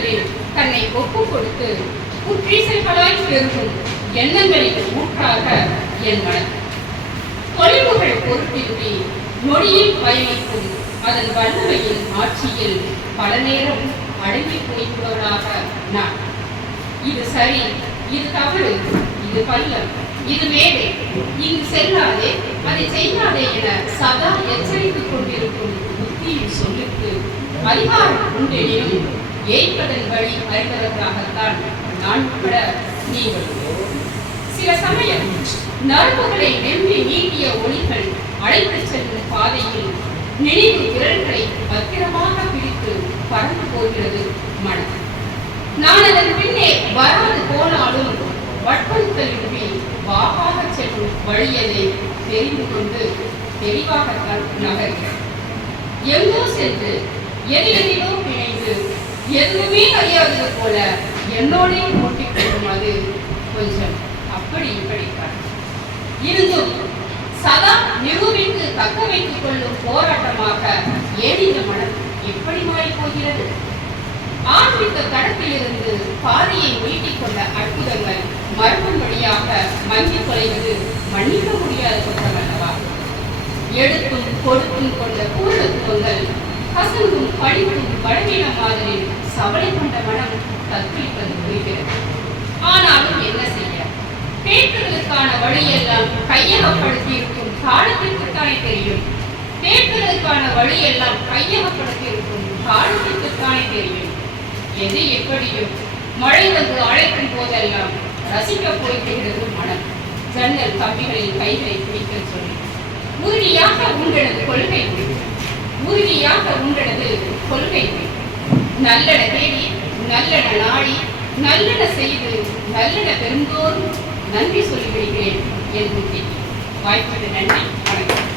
முதலில் தன்னை ஒப்பு கொடுத்து புற்றீசல்களாய் பெருகும் எண்ணங்களின் ஊற்றாக என் மனம். தொலைவுகள் பொருட்டின்றி நொடியில் பயணிக்கும் அதன் வல்லமையின் ஆட்சியில் பல நேரம் அடங்கி போய்விடுவதாக நான். இது சரி, இது தவறு, இது பள்ளம், இது மேலே, இங்கு செல்லாதே, அதை செய்யாதே என சதா எச்சரித்துக் கொண்டிருக்கும் புத்தியின் சொல்லுக்கு அதிகாரம் உண்டெனினும் ஏற்பதன் வழி அறிந்தவர்களாகத்தான் நான் உட்பட நீங்கள். சில சமயம் நரம்புகளை நெம்பி நீட்டிய ஒளிகள் அழைத்துச் செல்லும் பாதையில் நினைவு விரல்களை பத்திரமாக பிடித்து பறந்து போகிறது மனம். நான் அதன் பின்னே வராது போனாலும் வற்புறுத்தலின்றி வாகாக செல்லும் வழியதை தெரிந்து கொண்டு தெளிவாகத்தான் நகர்கிறேன். எங்கோ சென்று எதிலோ பிணைந்து எதுவுமே அறியாதது போல என்னோடே ஓட்டிக்கொள்ளும் அது கொஞ்சம் அப்படி இப்படித்தான். இருந்தும் சதா நிரூபித்து தக்க வைத்துக் கொள்ளும் போராட்டமாக ஏன் இந்த மனம் எப்படி மாறி போகிறது? ஆன்மீக தடத்திலிருந்து பாதையை நீட்டிக் கொண்ட அற்புதங்கள் மரபும் வழியாக மங்கி தொலைவது மன்னிக்க முடியாத குற்றம் அல்லவா? எடுத்தும் கொடுத்தும் கொண்ட பூரணத்துவங்கள் கசங்கும் படிக்கும் பலவீன மாதிரி சவளை கொண்ட மனம் தத்தளிப்பது புரிகிறது. ஆனாலும் என்ன செய்ய? தேற்றுதலுக்கான வழியெல்லாம் கையகப்படுத்தி இருக்கும் காலத்திற்குத்தானே தெரியும். தேற்றுதலுக்கான வழியெல்லாம் கையகப்படுத்தி இருக்கும் காலத்திற்குத்தானே தெரியும். எது எப்படியும் மழை வந்து அழைக்கும் போதெல்லாம் ரசிக்க போய்கிறது மனம். ஜன்னல் கம்பிகளில் கைகளை பிடிக்க சொல்லி உறுதியாக உங்களது கொள்கை, உறுதியாக உங்களது கொள்கை. நல்லன தேடி, நல்லன நாடி, நல்லன செய்து, நல்லன பெருந்தோறும் நன்றி சொல்லிவிடுகிறேன் என் புத்தி. வாய்ப்புக்கு நன்றி, வணக்கம்.